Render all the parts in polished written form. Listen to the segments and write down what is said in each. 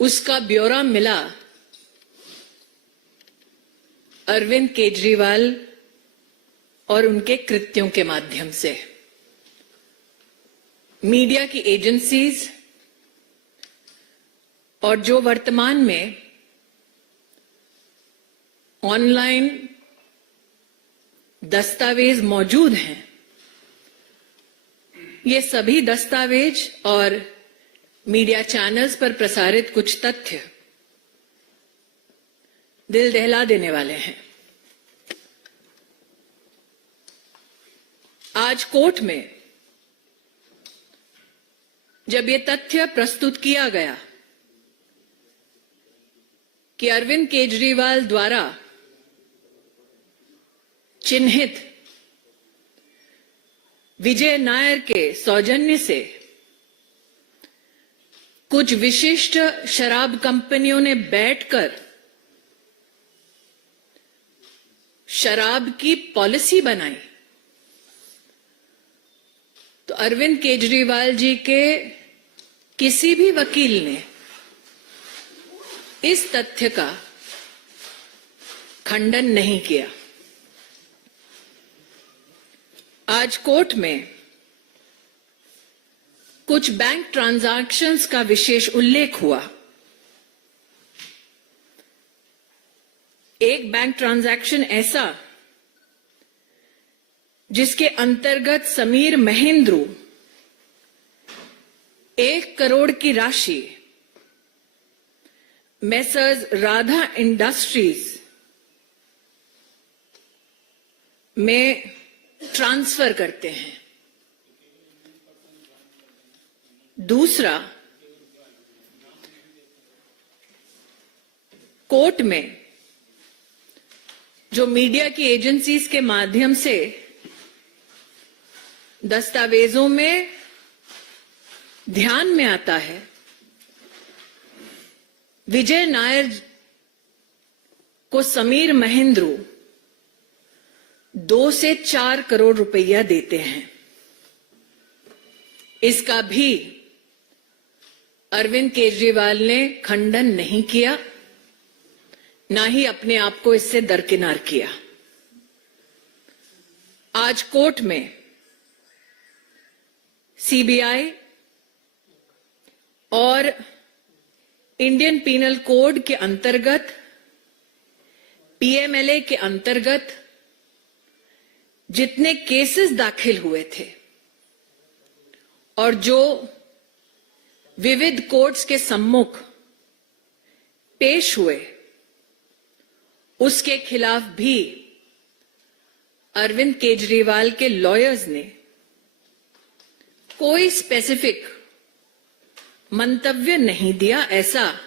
उसका ब्यौरा मिला अरविंद केजरीवाल और उनके कृत्यों के माध्यम से। मीडिया की एजेंसीज और जो वर्तमान में ऑनलाइन दस्तावेज मौजूद हैं, ये सभी दस्तावेज और मीडिया चैनल्स पर प्रसारित कुछ तथ्य दिल दहला देने वाले हैं। आज कोर्ट में जब ये तथ्य प्रस्तुत किया गया कि अरविंद केजरीवाल द्वारा चिन्हित विजय नायर के सौजन्य से कुछ विशिष्ट शराब कंपनियों ने बैठकर शराब की पॉलिसी बनाई, तो अरविंद केजरीवाल जी के किसी भी वकील ने इस तथ्य का खंडन नहीं किया। आज कोर्ट में कुछ बैंक ट्रांजैक्शंस का विशेष उल्लेख हुआ। एक बैंक ट्रांजैक्शन ऐसा जिसके अंतर्गत समीर महेंद्रू 1 करोड़ की राशि मेसर्स राधा इंडस्ट्रीज में ट्रांसफर करते हैं। दूसरा, कोर्ट में जो मीडिया की एजेंसीज के माध्यम से दस्तावेजों में ध्यान में आता है, विजय नायर को समीर महेंद्रू 2 से 4 करोड़ रुपया देते हैं। इसका भी अरविंद केजरीवाल ने खंडन नहीं किया, ना ही अपने आप को इससे दरकिनार किया। आज कोर्ट में सीबीआई और इंडियन पीनल कोड के अंतर्गत, पीएमएलए के अंतर्गत जितने केसेस दाखिल हुए थे और जो विविध कोर्ट्स के सम्मुख पेश हुए, उसके खिलाफ भी अरविंद केजरीवाल के लॉयर्स ने कोई स्पेसिफिक मंतव्य नहीं दिया। ऐसा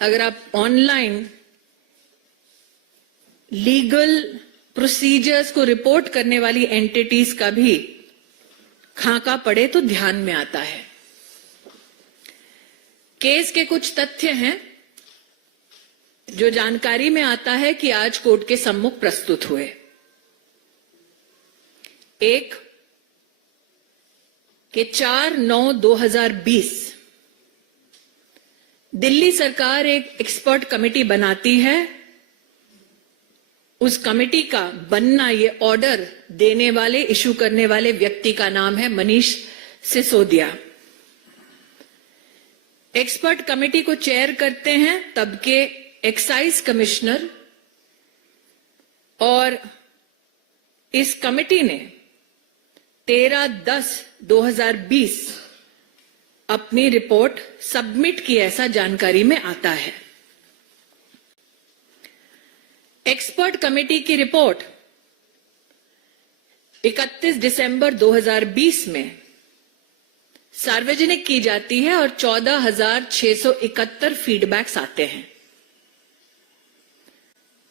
अगर आप ऑनलाइन लीगल प्रोसीजर्स को रिपोर्ट करने वाली एंटिटीज का भी खाका पड़े तो ध्यान में आता है। केस के कुछ तथ्य हैं जो जानकारी में आता है कि आज कोर्ट के सम्मुख प्रस्तुत हुए। एक, कि 4/9/2020 दिल्ली सरकार एक एक्सपर्ट कमेटी बनाती है। उस कमेटी का बनना, ये ऑर्डर देने वाले, इशू करने वाले व्यक्ति का नाम है मनीष सिसोदिया। एक्सपर्ट कमेटी को चेयर करते हैं तब के एक्साइज कमिश्नर, और इस कमेटी ने 13/10/2020 अपनी रिपोर्ट सबमिट की, ऐसा जानकारी में आता है। एक्सपर्ट कमेटी की रिपोर्ट 31 दिसंबर 2020 में सार्वजनिक की जाती है और 14,671 फीडबैक्स आते हैं।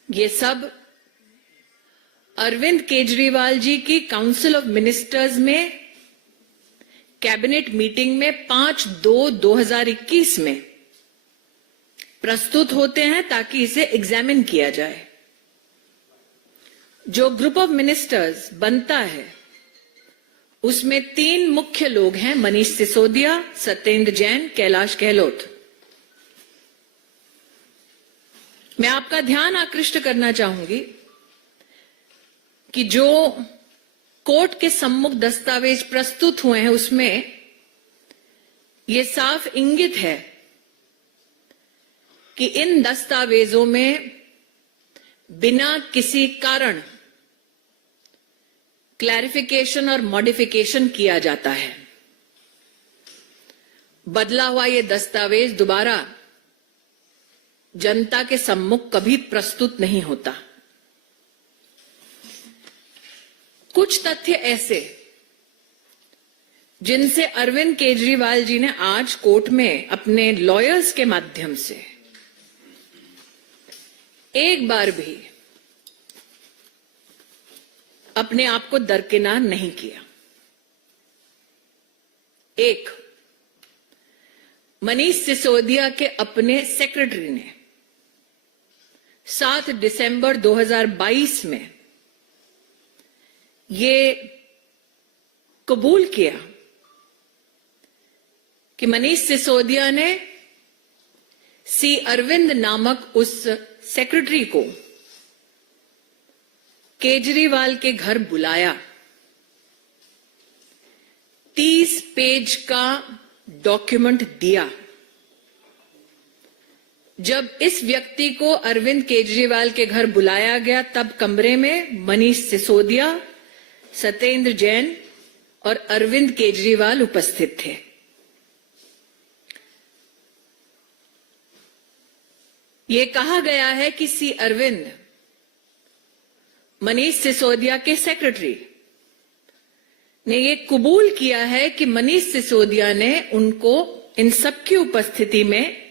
ये सब अरविंद केजरीवाल जी की काउंसिल ऑफ मिनिस्टर्स में कैबिनेट मीटिंग में 5/2/2021 में प्रस्तुत होते हैं ताकि इसे एग्जामिन किया जाए। जो ग्रुप ऑफ मिनिस्टर्स बनता है उसमें 3 मुख्य लोग हैं, मनीष सिसोदिया, सत्येंद्र जैन, कैलाश गहलोत। मैं आपका ध्यान आकृष्ट करना चाहूंगी कि जो कोर्ट के सम्मुख दस्तावेज प्रस्तुत हुए हैं उसमें ये साफ इंगित है कि इन दस्तावेजों में बिना किसी कारण क्लैरिफिकेशन और मॉडिफिकेशन किया जाता है। बदला हुआ ये दस्तावेज दोबारा जनता के सम्मुख कभी प्रस्तुत नहीं होता। कुछ तथ्य ऐसे जिनसे अरविंद केजरीवाल जी ने आज कोर्ट में अपने लॉयर्स के माध्यम से एक बार भी अपने आप को दरकिनार नहीं किया। एक, मनीष सिसोदिया के अपने सेक्रेटरी ने 7 दिसंबर 2022 में ये कबूल किया कि मनीष सिसोदिया ने सी अरविंद नामक उस सेक्रेटरी को केजरीवाल के घर बुलाया, 30 पेज का डॉक्यूमेंट दिया। जब इस व्यक्ति को अरविंद केजरीवाल के घर बुलाया गया तब कमरे में मनीष सिसोदिया, सत्येंद्र जैन और अरविंद केजरीवाल उपस्थित थे। ये कहा गया है कि सी अरविंद मनीष सिसोदिया के सेक्रेटरी ने ये कबूल किया है कि मनीष सिसोदिया ने उनको इन सबकी उपस्थिति में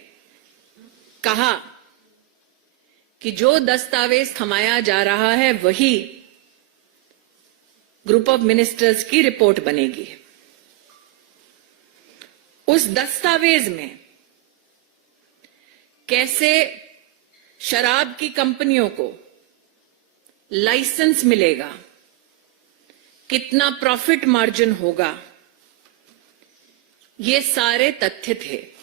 कहा कि जो दस्तावेज थमाया जा रहा है वही ग्रुप ऑफ मिनिस्टर्स की रिपोर्ट बनेगी। उस दस्तावेज में कैसे शराब की कंपनियों को लाइसेंस मिलेगा, कितना प्रॉफिट मार्जिन होगा, ये सारे तथ्य थे।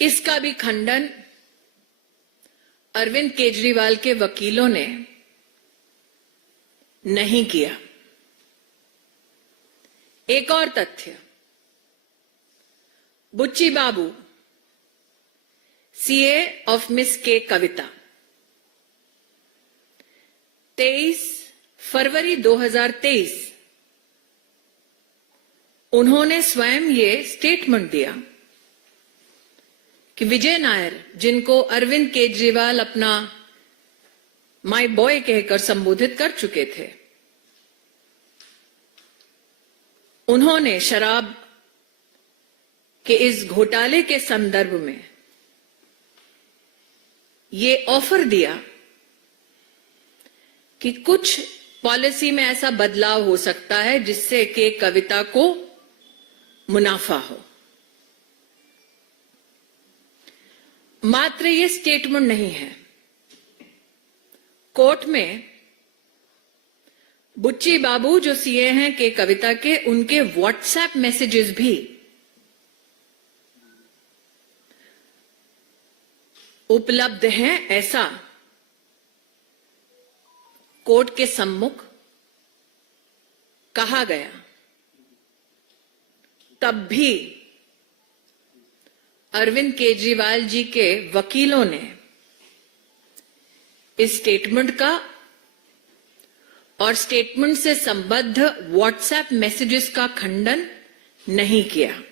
इसका भी खंडन अरविंद केजरीवाल के वकीलों ने नहीं किया। एक और तथ्य, बुच्ची बाबू सीए ऑफ मिस के कविता 23 फरवरी 2023 उन्होंने स्वयं ये स्टेटमेंट दिया कि विजय नायर, जिनको अरविंद केजरीवाल अपना माय बॉय कहकर संबोधित कर चुके थे, उन्होंने शराब के इस घोटाले के संदर्भ में ये ऑफर दिया कि कुछ पॉलिसी में ऐसा बदलाव हो सकता है जिससे कि कविता को मुनाफा हो। मात्र ये स्टेटमेंट नहीं है, कोर्ट में बुच्ची बाबू जो सीए हैं के कविता के, उनके व्हाट्सएप मैसेजेस भी उपलब्ध हैं, ऐसा कोर्ट के सम्मुख कहा गया। तब भी अरविंद केजरीवाल जी के वकीलों ने इस स्टेटमेंट का और स्टेटमेंट से संबद्ध व्हाट्सएप मैसेजेस का खंडन नहीं किया।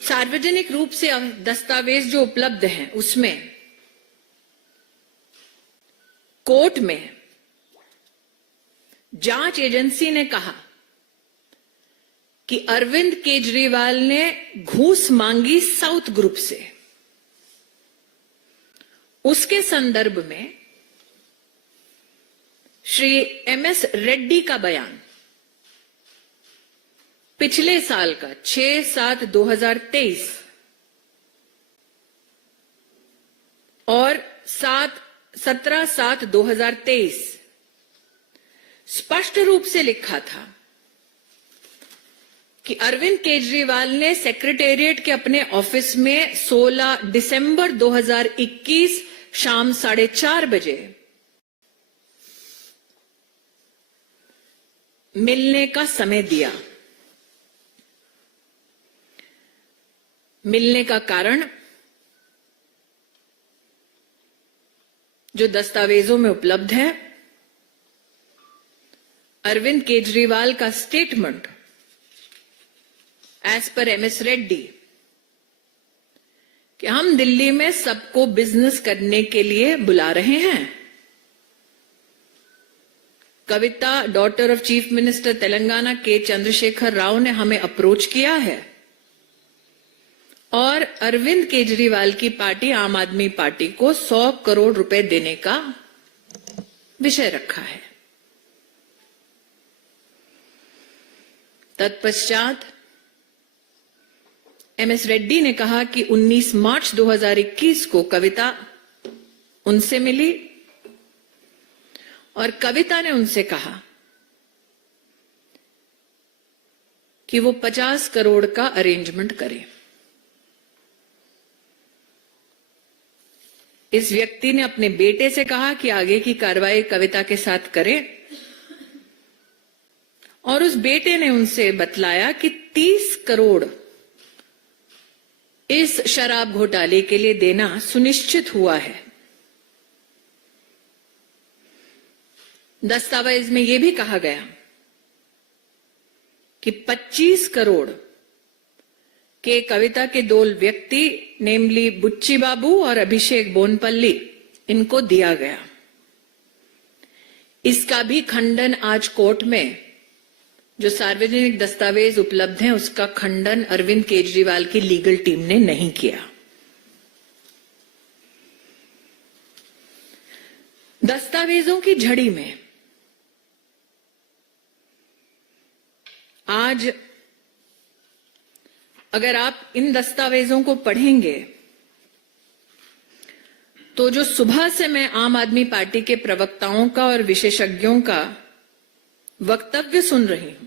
सार्वजनिक रूप से दस्तावेज जो उपलब्ध हैं उसमें कोर्ट में जांच एजेंसी ने कहा कि अरविंद केजरीवाल ने घूस मांगी साउथ ग्रुप से। उसके संदर्भ में श्री एमएस रेड्डी का बयान पिछले साल का 6/7/2023 और 17/7/2023 स्पष्ट रूप से लिखा था कि अरविंद केजरीवाल ने सेक्रेटेरिएट के अपने ऑफिस में 16 दिसंबर 2021 शाम 4:30 बजे मिलने का समय दिया। मिलने का कारण जो दस्तावेजों में उपलब्ध है, अरविंद केजरीवाल का statement as per MS Reddy कि हम दिल्ली में सबको बिजनेस करने के लिए बुला रहे हैं। Kavita, daughter of chief minister Telangana K Chandrashekar Rao ने हमें अप्रोच किया है और अरविंद केजरीवाल की पार्टी आम आदमी पार्टी को 100 करोड़ रुपए देने का विषय रखा है। तत्पश्चात एमएस रेड्डी ने कहा कि 19 मार्च 2021 को कविता उनसे मिली और कविता ने उनसे कहा कि वो 50 करोड़ का अरेंजमेंट करें। इस व्यक्ति ने अपने बेटे से कहा कि आगे की कार्रवाई कविता के साथ करें और उस बेटे ने उनसे बतलाया कि 30 करोड़ इस शराब घोटाले के लिए देना सुनिश्चित हुआ है। दस्तावेज में यह भी कहा गया कि 25 करोड़ के कविता के 2 व्यक्ति नेमली बुच्ची बाबू और अभिषेक बोनपल्ली इनको दिया गया। इसका भी खंडन आज कोर्ट में जो सार्वजनिक दस्तावेज उपलब्ध हैं उसका खंडन अरविंद केजरीवाल की लीगल टीम ने नहीं किया। दस्तावेजों की झड़ी में आज अगर आप इन दस्तावेजों को पढ़ेंगे तो जो सुबह से मैं आम आदमी पार्टी के प्रवक्ताओं का और विशेषज्ञों का वक्तव्य सुन रही हूं,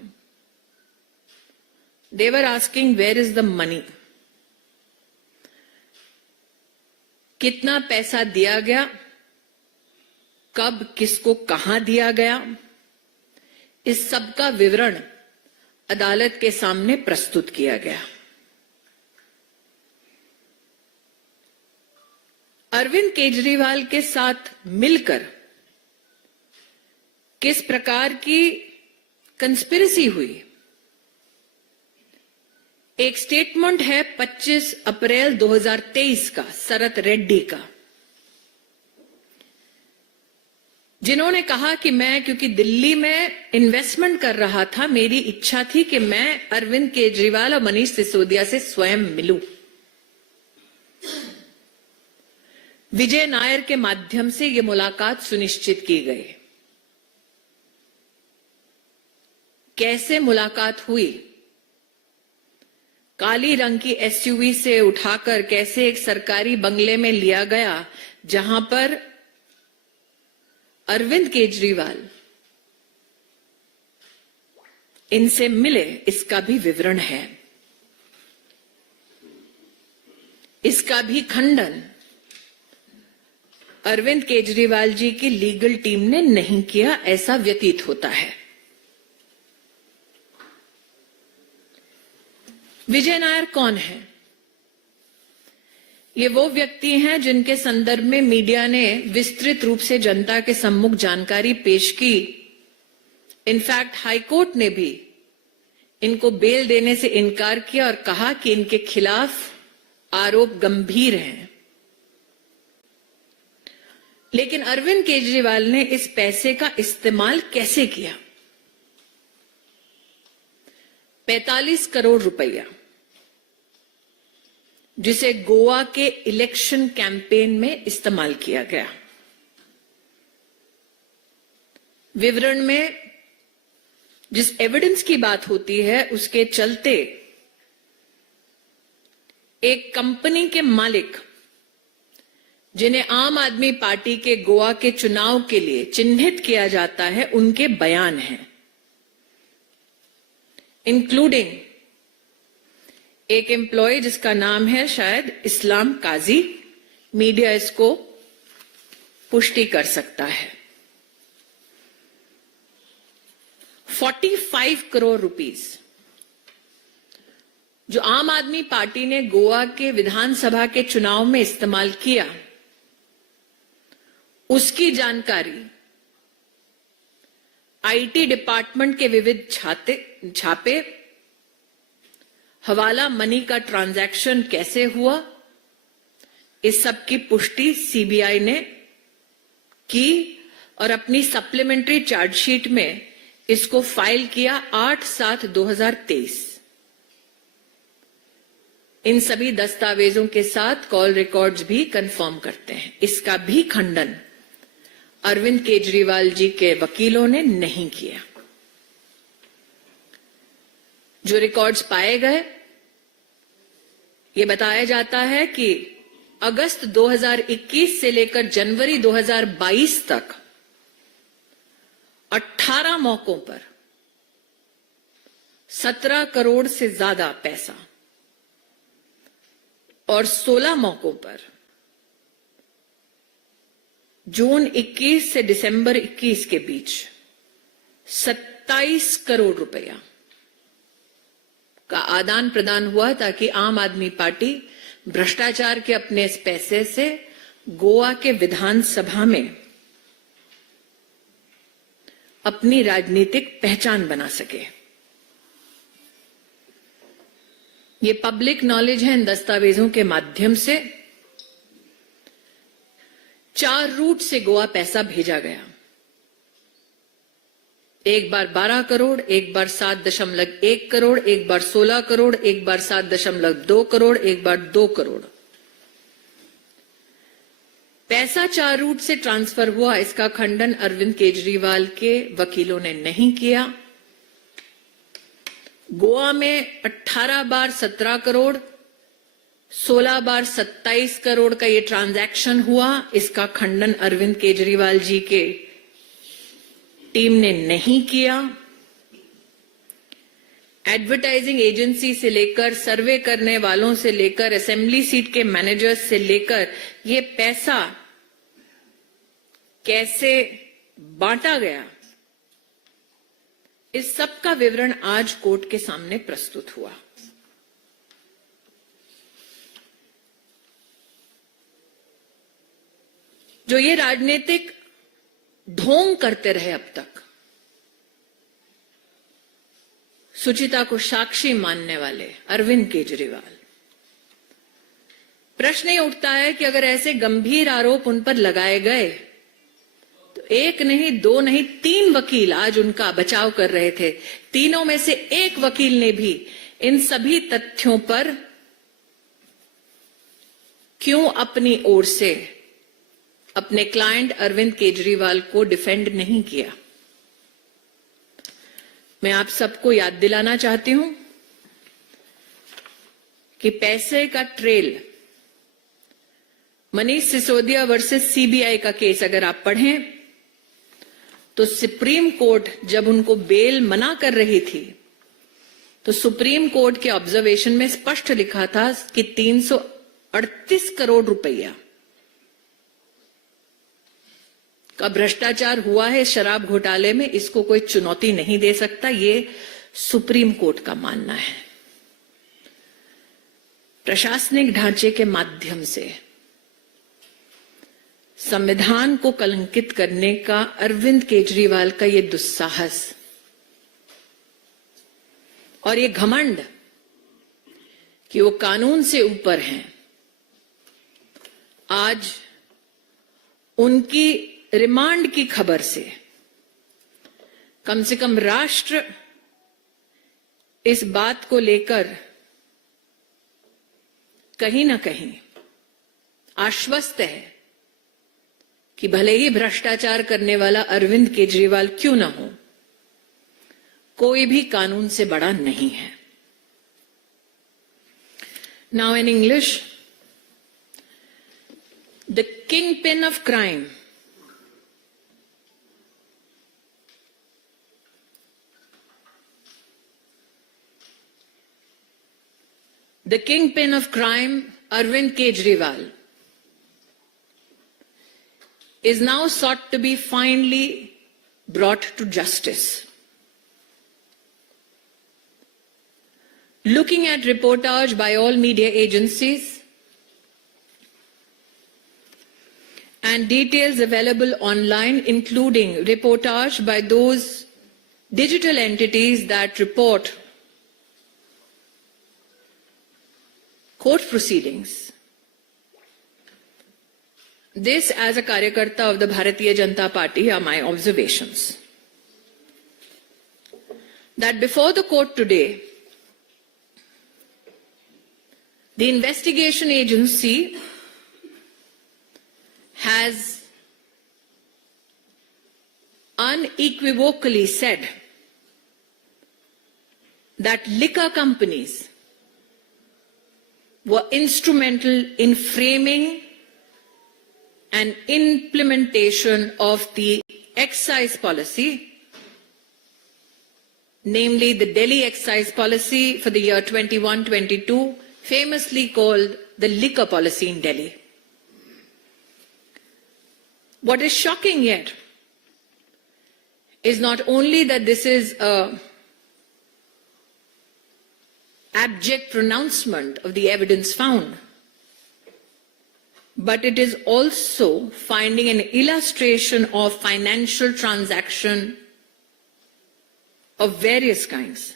they were asking where is the money? कितना पैसा दिया गया, कब किसको कहां दिया गया, इस सब का विवरण अदालत के सामने प्रस्तुत किया गया। अरविंद केजरीवाल के साथ मिलकर किस प्रकार की कंस्पिरेसी हुई, एक स्टेटमेंट है 25 अप्रैल 2023 का शरत रेड्डी का, जिन्होंने कहा कि मैं क्योंकि दिल्ली में इन्वेस्टमेंट कर रहा था, मेरी इच्छा थी कि मैं अरविंद केजरीवाल और मनीष सिसोदिया से स्वयं मिलूं। विजय नायर के माध्यम से यह मुलाकात सुनिश्चित की गई। कैसे मुलाकात हुई, काली रंग की एसयूवी से उठाकर कैसे एक सरकारी बंगले में लिया गया जहां पर अरविंद केजरीवाल इनसे मिले, इसका भी विवरण है। इसका भी खंडन अरविंद केजरीवाल जी की लीगल टीम ने नहीं किया, ऐसा व्यतीत होता है। विजय नायर कौन है? ये वो व्यक्ति हैं जिनके संदर्भ में मीडिया ने विस्तृत रूप से जनता के सम्मुख जानकारी पेश की। इनफैक्ट हाईकोर्ट ने भी इनको बेल देने से इनकार किया और कहा कि इनके खिलाफ आरोप गंभीर हैं। लेकिन अरविंद केजरीवाल ने इस पैसे का इस्तेमाल कैसे किया? 45 करोड़ रुपया जिसे गोवा के इलेक्शन कैंपेन में इस्तेमाल किया गया। विवरण में जिस एविडेंस की बात होती है उसके चलते एक कंपनी के मालिक, जिन्हें आम आदमी पार्टी के गोवा के चुनाव के लिए चिन्हित किया जाता है, उनके बयान हैं, इंक्लूडिंग एक एम्प्लॉय जिसका नाम है शायद इस्लाम काजी, मीडिया इसको पुष्टि कर सकता है। 45 करोड़ रुपीस जो आम आदमी पार्टी ने गोवा के विधानसभा के चुनाव में इस्तेमाल किया, उसकी जानकारी आईटी डिपार्टमेंट के विविध छापे, हवाला मनी का ट्रांजैक्शन कैसे हुआ, इस सब की पुष्टि सीबीआई ने की और अपनी सप्लीमेंट्री चार्जशीट में इसको फाइल किया 8/7/2023। इन सभी दस्तावेजों के साथ कॉल रिकॉर्ड्स भी कंफर्म करते हैं। इसका भी खंडन अरविंद केजरीवाल जी के वकीलों ने नहीं किया। जो रिकॉर्ड्स पाए गए, ये बताया जाता है कि अगस्त 2021 से लेकर जनवरी 2022 तक 18 मौकों पर 17 करोड़ से ज्यादा पैसा और 16 मौकों पर जून 21 से दिसंबर 21 के बीच 27 करोड़ रुपया का आदान प्रदान हुआ, ताकि आम आदमी पार्टी भ्रष्टाचार के अपने इस पैसे से गोवा के विधानसभा में अपनी राजनीतिक पहचान बना सके। ये पब्लिक नॉलेज है। इन दस्तावेजों के माध्यम से 4 रूट से गोवा पैसा भेजा गया। एक बार 12 करोड़, एक बार 7.1 करोड़, एक बार 16 करोड़, एक बार 7.2 करोड़, एक बार 2 करोड़। पैसा 4 रूट से ट्रांसफर हुआ, इसका खंडन अरविंद केजरीवाल के वकीलों ने नहीं किया। गोवा में 18 बार 17 करोड़, 16 बार 27 करोड़ का ये ट्रांजैक्शन हुआ, इसका खंडन अरविंद केजरीवाल जी के टीम ने नहीं किया। एडवर्टाइजिंग एजेंसी से लेकर, सर्वे करने वालों से लेकर, असेंबली सीट के मैनेजर्स से लेकर ये पैसा कैसे बांटा गया, इस सब का विवरण आज कोर्ट के सामने प्रस्तुत हुआ। जो ये राजनीतिक ढोंग करते रहे अब तक, सुचिता को साक्षी मानने वाले अरविंद केजरीवाल, प्रश्न ये उठता है कि अगर ऐसे गंभीर आरोप उन पर लगाए गए तो एक नहीं, 2 नहीं, 3 वकील आज उनका बचाव कर रहे थे। तीनों में से एक वकील ने भी इन सभी तथ्यों पर क्यों अपनी ओर से अपने क्लाइंट अरविंद केजरीवाल को डिफेंड नहीं किया। मैं आप सबको याद दिलाना चाहती हूं कि पैसे का trail, Manish Sisodia versus CBI का केस अगर आप पढ़ें तो सुप्रीम कोर्ट जब उनको बेल मना कर रही थी तो सुप्रीम कोर्ट के ऑब्जर्वेशन में स्पष्ट लिखा था कि 338 करोड़ रुपया का भ्रष्टाचार हुआ है शराब घोटाले में, इसको कोई चुनौती नहीं दे सकता। ये सुप्रीम कोर्ट का मानना है। प्रशासनिक ढांचे के माध्यम से संविधान को कलंकित करने का अरविंद केजरीवाल का ये दुस्साहस और ये घमंड कि वो कानून से ऊपर हैं, आज उनकी रिमांड की खबर से कम राष्ट्र इस बात को लेकर कहीं ना कहीं आश्वस्त है कि भले ही भ्रष्टाचार करने वाला अरविंद केजरीवाल क्यों ना हो, कोई भी कानून से बड़ा नहीं है। Now in English, the kingpin of crime the kingpin of crime, Arvind Kejriwal, is now sought to be finally brought to justice. Looking at reportage by all media agencies and details available online, including reportage by those digital entities that report court proceedings. This, as a Karyakarta of the Bharatiya Janata Party, are my observations. That before the court today, the investigation agency has unequivocally said that liquor companies were instrumental in framing and implementation of the excise policy, namely the Delhi excise policy for the year 21-22, famously called the liquor policy in Delhi. What is shocking yet is not only that this is an abject pronouncement of the evidence found, but it is also finding an illustration of financial transaction of various kinds.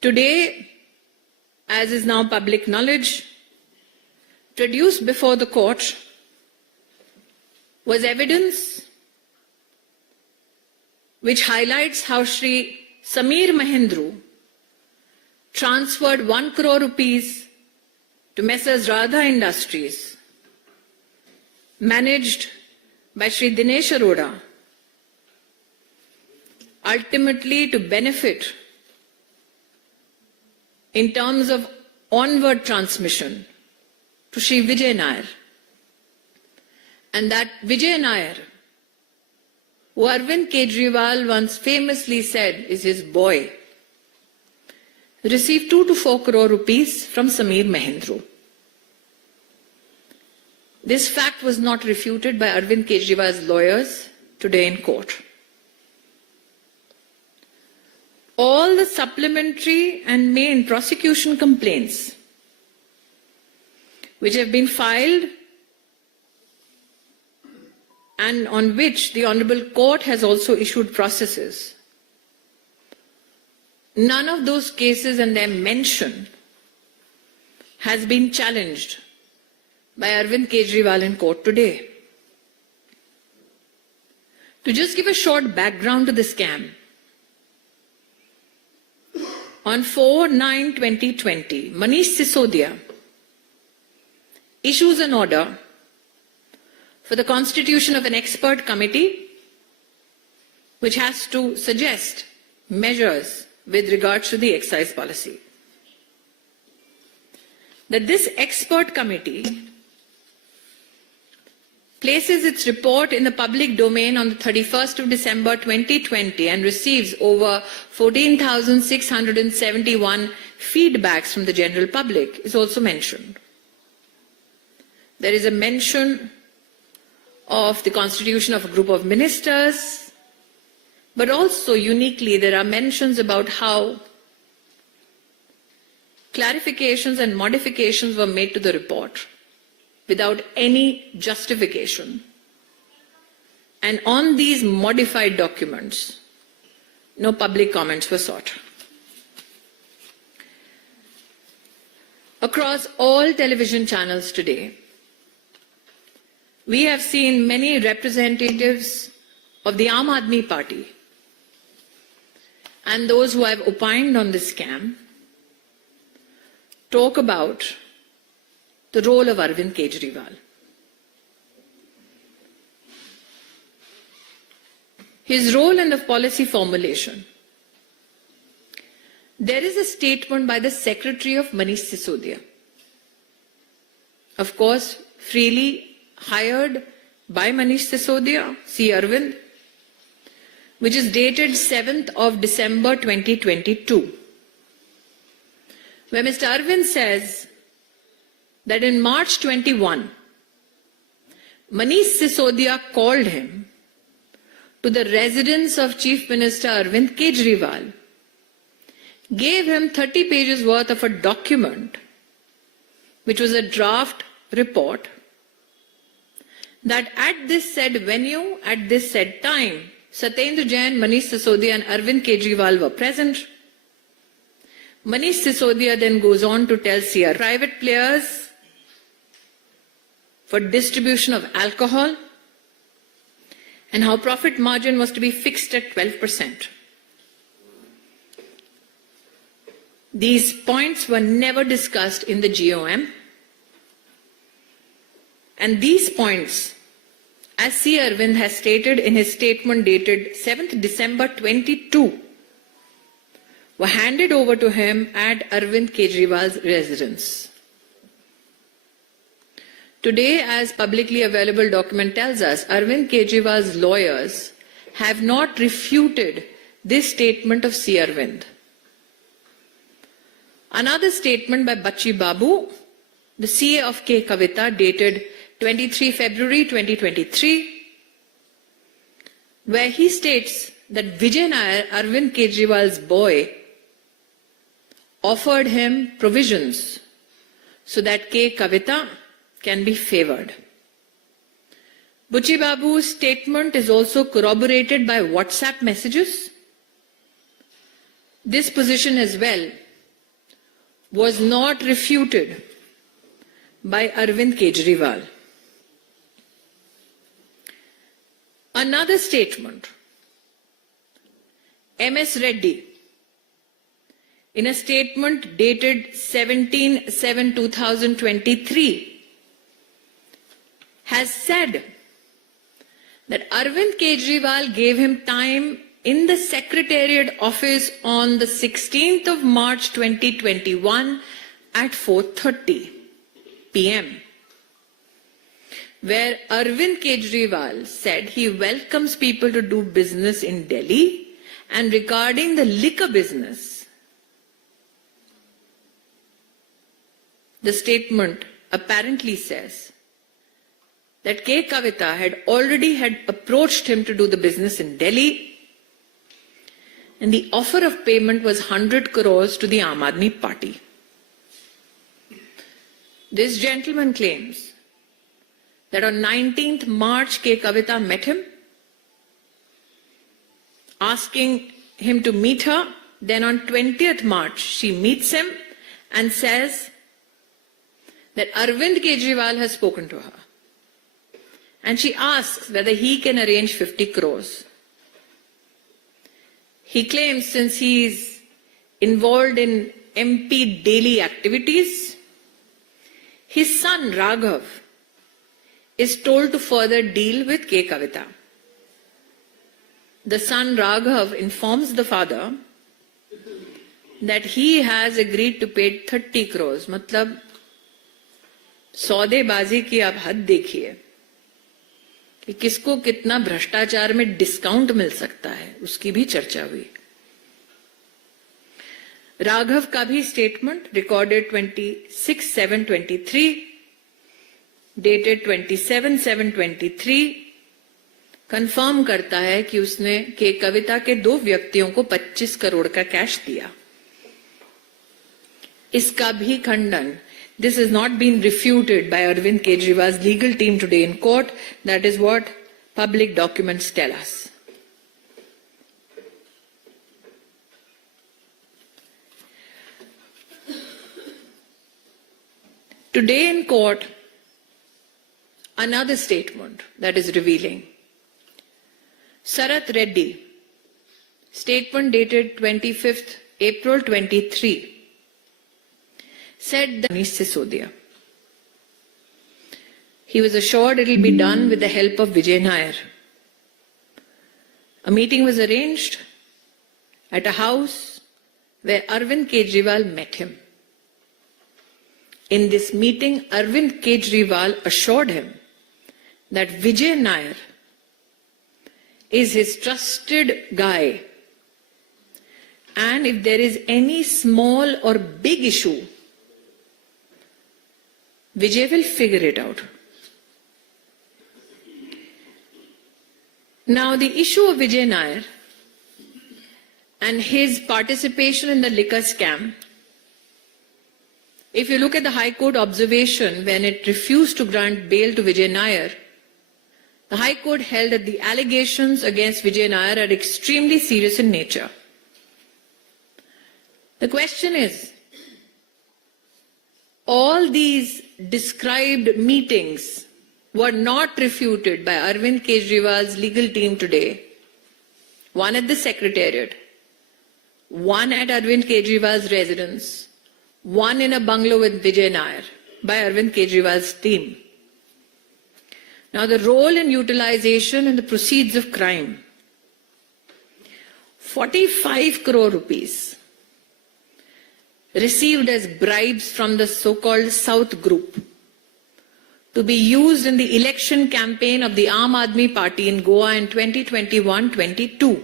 Today, as is now public knowledge, produced before the court was evidence which highlights how Shri Sameer Mahendru transferred 1 crore rupees to Messrs. Radha Industries, managed by Shri Dinesh Arora, ultimately to benefit in terms of onward transmission to Shri Vijay Nair. And that Vijay Nair, who Arvind Kejriwal once famously said is his boy, received 2 to 4 crore rupees from Sameer Mahendru. This fact was not refuted by Arvind Kejriwal's lawyers today in court. All the supplementary and main prosecution complaints which have been filed and on which the Honorable Court has also issued processes, none of those cases and their mention has been challenged by Arvind Kejriwal in court today. To just give a short background to the scam, on 4/9/2020, Manish Sisodia issues an order for the constitution of an expert committee which has to suggest measures with regards to the excise policy. That this expert committee places its report in the public domain on the 31st of December 2020 and receives over 14,671 feedbacks from the general public is also mentioned. There is a mention of the constitution of a group of ministers, but also uniquely there are mentions about how clarifications and modifications were made to the report without any justification. And on these modified documents, no public comments were sought. Across all television channels today, we have seen many representatives of the Aam Aadmi Party and those who have opined on this scam talk about the role of Arvind Kejriwal. His role in the policy formulation. There is a statement by the Secretary of Manish Sisodia, of course, freely hired by Manish Sisodia, C. Arvind, which is dated 7th of December 2022. where Mr. Arvind says that in March 21, Manish Sisodia called him to the residence of Chief Minister Arvind Kejriwal, gave him 30 pages worth of a document, which was a draft report, that at this said venue, at this said time, Satyendra Jain, Manish Sisodia and Arvind Kejriwal were present. Manish Sisodia then goes on to tell CR private players for distribution of alcohol and how profit margin was to be fixed at 12%. These points were never discussed in the GOM. And these points, as C. Arvind has stated in his statement dated 7th December 22, were handed over to him at Arvind Kejriwal's residence. Today, as publicly available document tells us, Arvind Kejriwal's lawyers have not refuted this statement of C. Arvind. Another statement by Bachi Babu, the CA of K. Kavita, dated 23 February 2023, where he states that Vijay Nair, Arvind Kejriwal's boy, offered him provisions so that K. Kavita can be favored. Bachi Babu's statement is also corroborated by WhatsApp messages. This position as well was not refuted by Arvind Kejriwal. Another statement, MS Reddy, in a statement dated 17/7/2023, has said that Arvind Kejriwal gave him time in the Secretariat office on the 16th of March 2021 at 4:30 p.m. where Arvind Kejriwal said he welcomes people to do business in Delhi, and regarding the liquor business, the statement apparently says that K. Kavita had already approached him to do the business in Delhi, and the offer of payment was 100 crores to the Aam Aadmi Party. This gentleman claims that on 19th March, K. Kavita met him, asking him to meet her. Then on 20th March, she meets him and says that Arvind Kejriwal has spoken to her. And she asks whether he can arrange 50 crores. He claims since he is involved in MP daily activities, his son Raghav is told to further deal with K. Kavita. The son Raghav informs the father that he has agreed to pay 30 crores. मतलब सौदेबाजी की आप हद देखिए कि किसको कितना भ्रष्टाचार में डिस्काउंट मिल सकता है, उसकी भी चर्चा हुई. राघव का भी स्टेटमेंट रिकॉर्डेड 26/7/23 डेटेड 27/7/23 कंफर्म करता है कि उसने के कविता के 2 व्यक्तियों को 25 करोड़ का कैश दिया. इसका भी खंडन. This has not been refuted by Arvind Kejriwal's legal team today in court. That is what public documents tell us. Today in court, another statement that is revealing. Sarath Reddy, statement dated 25th April 23, said that Manish Sisodia. He was assured it will be done with the help of Vijay Nair. A meeting was arranged at a house where Arvind Kejriwal met him. In this meeting, Arvind Kejriwal assured him that Vijay Nair is his trusted guy And if there is any small or big issue, Vijay will figure it out. Now, the issue of Vijay Nair and his participation in the liquor scam, if you look at the High Court observation when it refused to grant bail to Vijay Nair, the High Court held that the allegations against Vijay Nair are extremely serious in nature. The question is, all these described meetings were not refuted by Arvind Kejriwal's legal team today. One at the Secretariat, one at Arvind Kejriwal's residence, one in a bungalow with Vijay Nair by Arvind Kejriwal's team. Now, the role and utilization and the proceeds of crime. 45 crore rupees received as bribes from the so-called South Group to be used in the election campaign of the Aam Aadmi Party in Goa in 2021-22.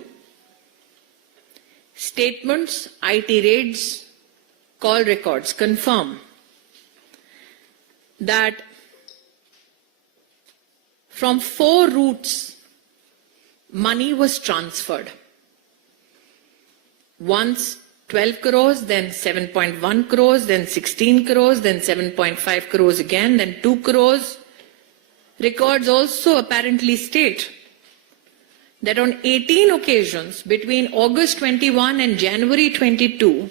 Statements, IT raids, call records confirm that from 4 routes, money was transferred. Once 12 crores, then 7.1 crores, then 16 crores, then 7.5 crores again, then 2 crores. Records also apparently state that on 18 occasions between August 21 and January 22,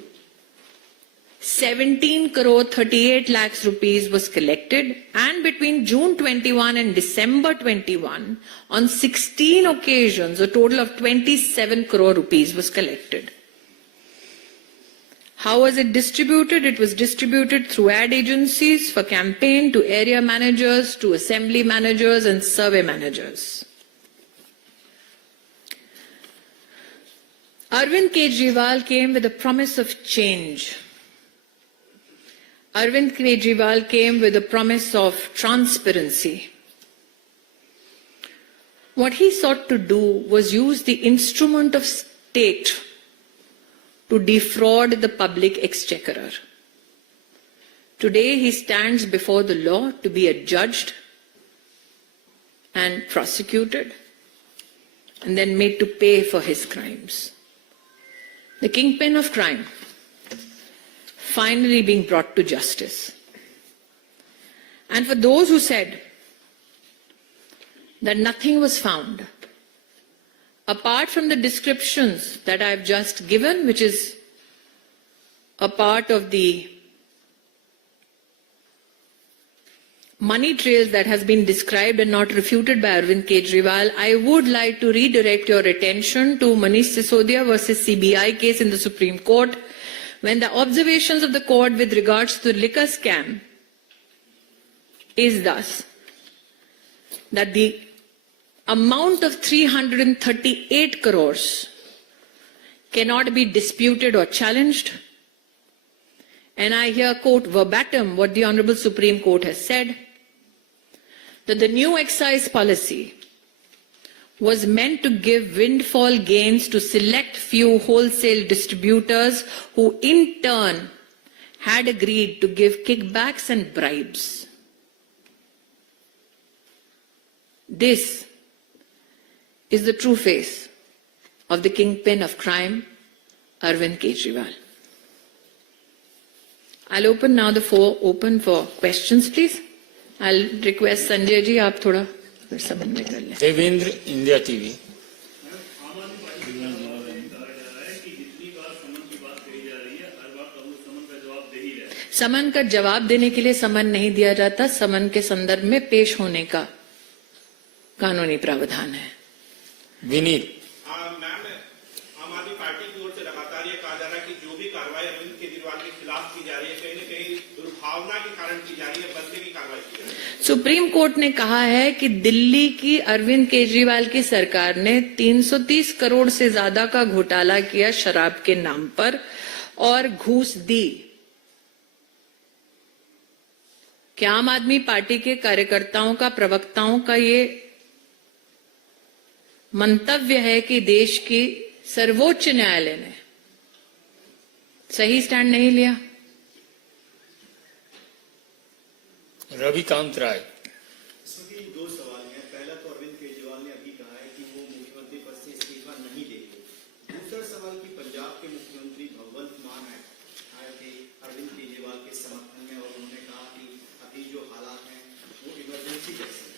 17 crore 38 lakhs rupees was collected, and between June 21 and December 21, on 16 occasions, a total of 27 crore rupees was collected. How was it distributed? It was distributed through ad agencies for campaign to area managers, to assembly managers and survey managers. Arvind Kejriwal came with a promise of change. Arvind Kejriwal came with a promise of transparency. What he sought to do was use the instrument of state to defraud the public exchequer. Today he stands before the law to be adjudged and prosecuted and then made to pay for his crimes. The kingpin of crime finally being brought to justice. And for those who said that nothing was found, apart from the descriptions that I've just given, which is a part of the money trails that has been described and not refuted by Arvind Kejriwal, I would like to redirect your attention to Manish Sisodia versus CBI case in the Supreme Court, when the observations of the court with regards to the liquor scam is thus that the amount of 338 crores cannot be disputed or challenged. And I here quote verbatim what the Honorable Supreme Court has said, that the new excise policy was meant to give windfall gains to select few wholesale distributors who in turn had agreed to give kickbacks and bribes. This is the true face of the kingpin of crime, Arvind Kejriwal. I'll open now the floor open for questions, please. I'll request Sanjay ji, आप थोड़ा फिर समन्वय कर लें. Devendra, India TV. समन का जवाब देने के लिए समन नहीं दिया जाता, समन के संदर्भ में पेश होने का कानूनी प्रावधान है. विनीत. मैम, आम आदमी पार्टी की ओर से लगातार ये कहा जा रहा है कि जो भी कार्रवाई अरविंद केजरीवाल के खिलाफ की जा रही है, कहीं न कहीं दुर्भावना के कारण की जा रही है, बदले की कार्रवाई की जा रही है. सुप्रीम कोर्ट ने कहा है कि दिल्ली की अरविंद केजरीवाल की सरकार ने 330 करोड़ से ज्यादा का घोटाला किया शराब के नाम पर और घूस दी. क्या आम आदमी पार्टी के कार्यकर्ताओं का, प्रवक्ताओं का ये मंतव्य है कि देश की सर्वोच्च न्यायालय ने सही स्टैंड नहीं लिया। रविकांत राय। इसमें दो सवाल हैं। पहला तो अरविंद केजरीवाल ने अभी कहा है कि वो मुख्यमंत्री पद से इस्तीफा नहीं देंगे। दूसरा सवाल कि पंजाब के मुख्यमंत्री भगवंत मान आए थे अरविंद केजरीवाल के समर्थन में और उन्होंने कहा कि अभी जो हालात हैं वो इमरजेंसी जैसे हैं।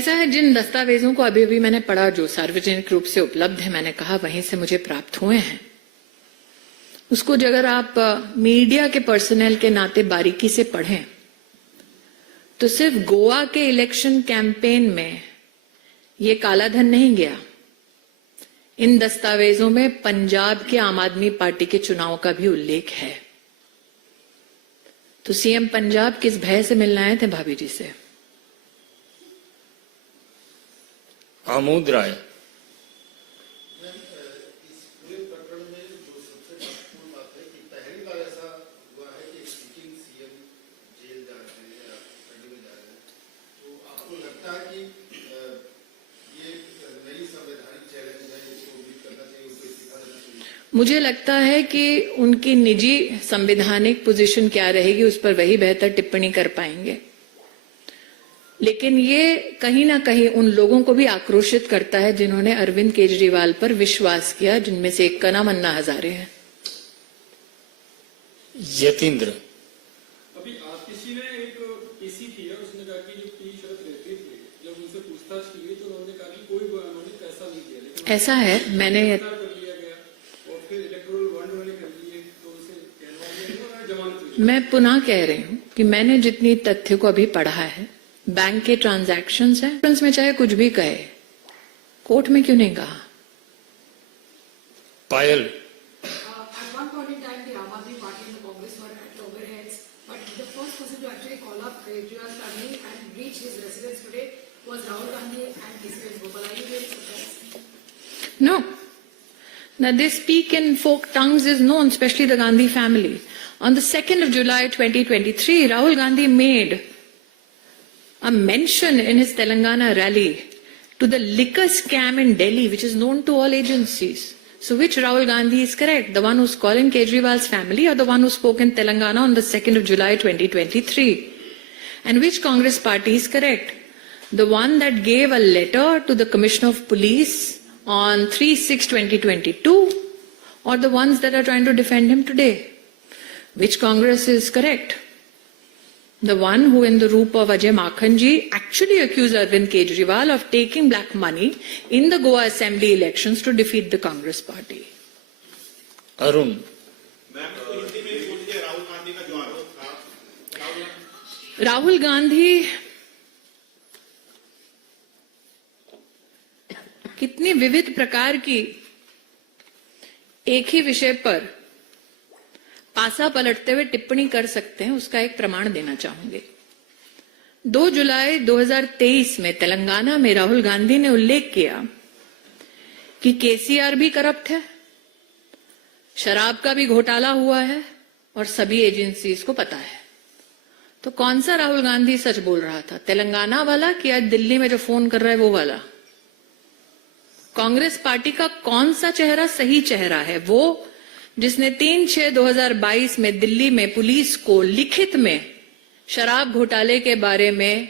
ऐसा है, जिन दस्तावेजों को अभी अभी मैंने पढ़ा जो सार्वजनिक रूप से उपलब्ध है, मैंने कहा वहीं से मुझे प्राप्त हुए हैं, उसको अगर आप मीडिया के पर्सनल के नाते बारीकी से पढ़ें तो सिर्फ गोवा के इलेक्शन कैंपेन में ये काला धन नहीं गया। इन दस्तावेजों में पंजाब के आम आदमी पार्टी के चुनाव का भी उल्लेख है। तो सीएम पंजाब किस भय से मिलने आए थे भाभी जी से? आमोद राय। इस पूरे प्रकरण में जो सबसे महत्वपूर्ण बात है कि पहली बार ऐसा हुआ है कि सिटिंग सीएम जेल जा रहे हैं या कड़ी में जा रहे हैं, तो आपको लगता है कि ये नई संवैधानिक चैलेंज है, इसको मीट करना चाहिए, उनको इस्तीफा देना चाहिए? मुझे लगता है कि उनकी निजी संवैधानिक पोजीशन क्या रहेगी उस पर वही बेहतर टिप्पणी कर पाएंगे, लेकिन ये कहीं ना कहीं उन लोगों को भी आक्रोशित करता है जिन्होंने अरविंद केजरीवाल पर विश्वास किया, जिनमें से एक का नाम अन्ना हजारे है। यतीन्द्र। अभी आप किसी ने एक पीसी किया, उसने कहा कि जो पी शरद रहते थे, जब उनसे पूछताछ की गई तो उन्होंने कहा कि कोई उन्होंने पैसा नहीं दिया, लेकिन ऐसा है, मैंने कर लिया गया और फिर इलेक्टोरल बॉन्ड उन्होंने कर लिए तो उसे कहलवा दिया और जमानत हुई। मैं पुनः कह रही हूं कि मैंने जितनी तथ्य को अभी पढ़ा है, बैंक के ट्रांजैक्शंस हैं, में चाहे कुछ भी कहे, कोर्ट में क्यों नहीं कहा? पायल। At one point in time, the Aam Aadmi Party and the Congress were at loggerheads, but the first person to actually call up Kejriwal's family and reach his residence today was Rahul Gandhi and KC Gopal. Are you really surprised? No. Now, they speak in folk tongues is known, especially the Gandhi family. On the 2nd of July 2023, Rahul Gandhi made a mention in his Telangana rally to the liquor scam in Delhi, which is known to all agencies. So which Rahul Gandhi is correct? The one who's calling Kejriwal's family or the one who spoke in Telangana on the 2nd of July 2023? And which Congress party is correct? The one that gave a letter to the Commissioner of Police on 3/6/2022 or the ones that are trying to defend him today? Which Congress is correct? The one who in the roop of Ajay Makhanji actually accused Arvind Kejriwal of taking black money in the Goa Assembly elections to defeat the Congress party. Arun. Ma'am तो हिंदी में बोल दीजिए राहुल गांधी का जो आरोप था। राहुल गांधी कितनी विविध प्रकार की एक ही विषय पर पासा पलटते हुए टिप्पणी कर सकते हैं, उसका एक प्रमाण देना चाहूंगी। 2 जुलाई 2023 में तेलंगाना में राहुल गांधी ने उल्लेख किया कि केसीआर भी करप्ट है, शराब का भी घोटाला हुआ है और सभी एजेंसीज को पता है। तो कौन सा राहुल गांधी सच बोल रहा था, तेलंगाना वाला कि आज दिल्ली में जो फोन कर रहा है वो वाला? कांग्रेस पार्टी का कौन सा चेहरा सही चेहरा है? वो जिसने 3/6/2022 में दिल्ली में पुलिस को लिखित में शराब घोटाले के बारे में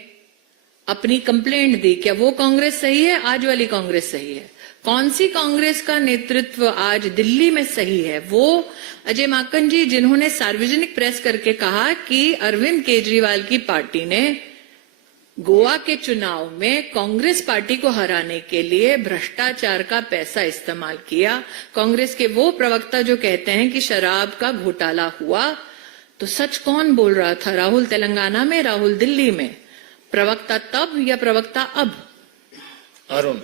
अपनी कंप्लेंट दी। क्या वो कांग्रेस सही है? आज वाली कांग्रेस सही है? कौन सी कांग्रेस का नेतृत्व आज दिल्ली में सही है? वो अजय माकन जी जिन्होंने सार्वजनिक प्रेस करके कहा कि अरविंद केजरीवाल की पार्टी ने गोवा के चुनाव में कांग्रेस पार्टी को हराने के लिए भ्रष्टाचार का पैसा इस्तेमाल किया। कांग्रेस के वो प्रवक्ता जो कहते हैं कि शराब का घोटाला हुआ, तो सच कौन बोल रहा था? राहुल तेलंगाना में, राहुल दिल्ली में? प्रवक्ता तब या प्रवक्ता अब? Arun.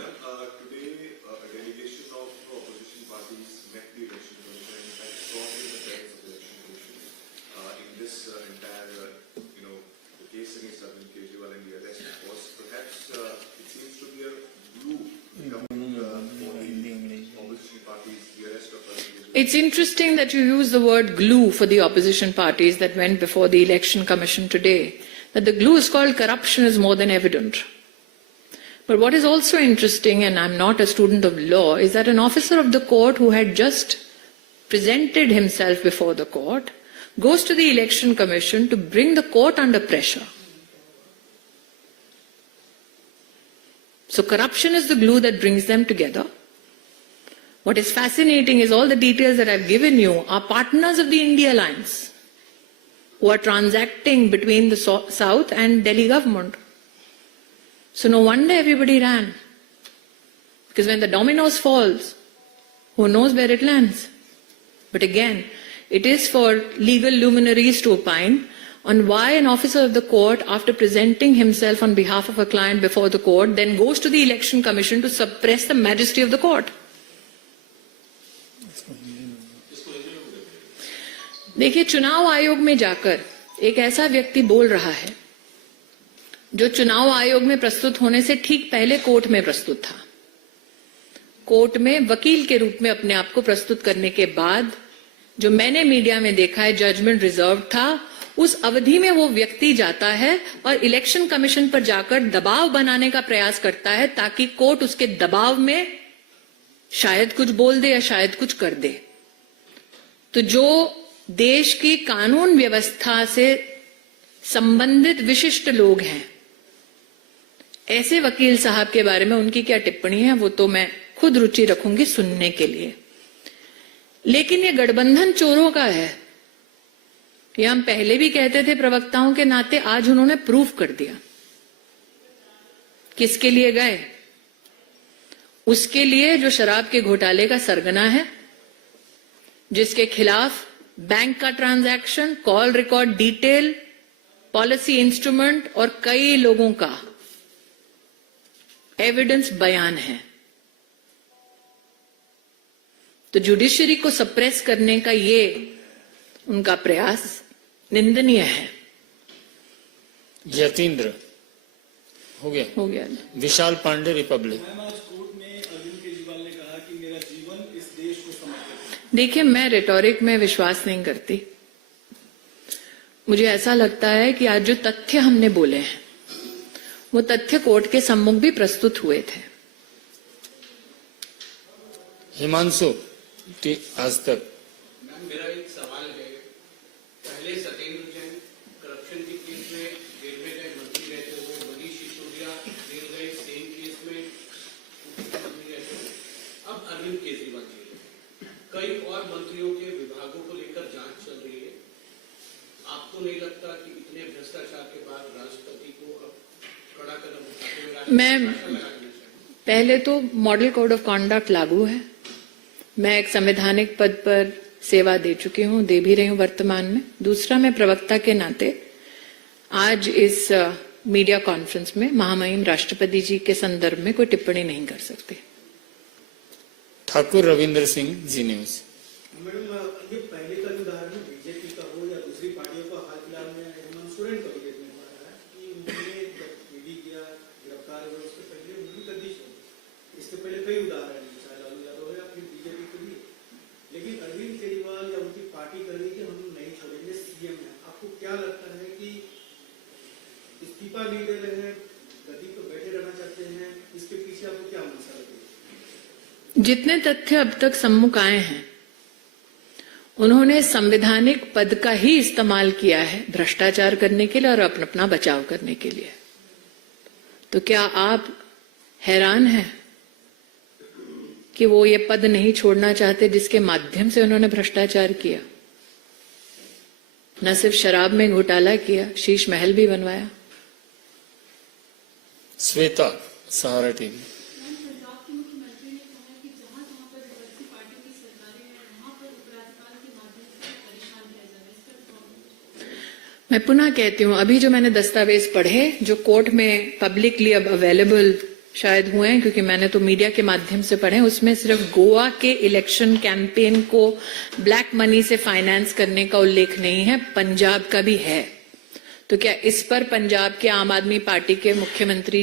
It's interesting that you use the word glue for the opposition parties that went before the Election Commission today. That the glue is called corruption is more than evident. But what is also interesting, and I'm not a student of law, is that an officer of the court who had just presented himself before the court, goes to the Election Commission to bring the court under pressure. So corruption is the glue that brings them together. What is fascinating is all the details that I've given you are partners of the India Alliance who are transacting between the South and Delhi government. So no wonder everybody ran. Because when the dominoes falls, who knows where it lands? But again, it is for legal luminaries to opine on why an officer of the court, after presenting himself on behalf of a client before the court, then goes to the Election Commission to suppress the majesty of the court. देखिए, चुनाव आयोग में जाकर एक ऐसा व्यक्ति बोल रहा है जो चुनाव आयोग में प्रस्तुत होने से ठीक पहले कोर्ट में प्रस्तुत था। कोर्ट में वकील के रूप में अपने आप को प्रस्तुत करने के बाद जो मैंने मीडिया में देखा है जजमेंट रिजर्व था, उस अवधि में वो व्यक्ति जाता है और इलेक्शन कमीशन पर जाकर दबाव बनाने का प्रयास करता है ताकि कोर्ट उसके दबाव में शायद कुछ बोल दे या शायद कुछ कर दे। तो जो देश की कानून व्यवस्था से संबंधित विशिष्ट लोग हैं, ऐसे वकील साहब के बारे में उनकी क्या टिप्पणी है वो तो मैं खुद रुचि रखूंगी सुनने के लिए। लेकिन ये गठबंधन चोरों का है, ये हम पहले भी कहते थे प्रवक्ताओं के नाते, आज उन्होंने प्रूफ कर दिया। किसके लिए गए? उसके लिए जो शराब के घोटाले का सरगना है, जिसके खिलाफ बैंक का transaction, call record detail, policy instrument और कई लोगों का एविडेंस बयान है। तो जुडिशरी को सप्रेस करने का ये उनका प्रयास निंदनीय है। यतीन्द्र हो गया। विशाल पांडे, रिपब्लिक। देखिए, मैं रेटोरिक में विश्वास नहीं करती। मुझे ऐसा लगता है कि आज जो तथ्य हमने बोले हैं वो तथ्य कोर्ट के सम्मुख भी प्रस्तुत हुए थे। हिमांशु, आज तक। मैम, मेरा एक सवाल है। पहले सत्येंद्र जैन करप्शन के केस में रेलवे का मंत्री रहे थे, वो मनीष सिसोदिया जेल गए सेम केस में मुख्यमंत्री रहे थे। अब अरविंद केजरीवाल जेल है। कई और मंत्रियों के विभागों को लेकर जांच चल रही है। आपको नहीं लगता कि इतने भ्रष्टाचार के बाद राष्ट्रपति को अब कड़ा कदम उठाते हुए मैं पहले तो मॉडल कोड ऑफ कॉन्डक्ट लागू है। मैं एक संवैधानिक पद पर सेवा दे चुकी हूं, दे भी रही हूं वर्तमान में। दूसरा, मैं प्रवक्ता के नाते आज इस मीडिया कॉन्फ्रेंस में महामहिम राष्ट्रपति जी के संदर्भ में कोई टिप्पणी नहीं कर सकती। ठाकुर रविंद्र सिंह, जी न्यूज। मैडम, ये पहले का उदाहरण बीजेपी का हो या दूसरी पार्टियों का, हाल फिलहाल में हेमंत सोरेन का भी देखने को आ रहा है कि उन्होंने जब ईडी किया, गिरफ्तार हुए, उसके पहले उन्होंने कर दी छोड़। इसके पहले कई उदाहरण हैं, चाहे लालू यादव हो या फिर बीजेपी के लिए। लेकिन अरविंद केजरीवाल या उनकी पार्टी कर रही कि हम नहीं छोड़ेंगे, सीएम है। आपको क्या लगता है कि इस्तीफा नहीं दे रहे हैं, गद्दी पर बैठे रहना चाहते हैं, इसके पीछे आपको क्या मंशा लगी? जितने तथ्य अब तक सम्मुख आए हैं उन्होंने संवैधानिक पद का ही इस्तेमाल किया है भ्रष्टाचार करने के लिए और अपना बचाव करने के लिए। तो क्या आप हैरान हैं कि वो ये पद नहीं छोड़ना चाहते जिसके माध्यम से उन्होंने भ्रष्टाचार किया? न सिर्फ शराब में घोटाला किया, शीश महल भी बनवाया। श्वेता, सहारा टीवी। मैं पुनः कहती हूं, अभी जो मैंने दस्तावेज पढ़े जो कोर्ट में पब्लिकली अब अवेलेबल शायद हुए हैं, क्योंकि मैंने तो मीडिया के माध्यम से पढ़े, उसमें सिर्फ गोवा के इलेक्शन कैंपेन को ब्लैक मनी से फाइनेंस करने का उल्लेख नहीं है, पंजाब का भी है। तो क्या इस पर पंजाब के आम आदमी पार्टी के मुख्यमंत्री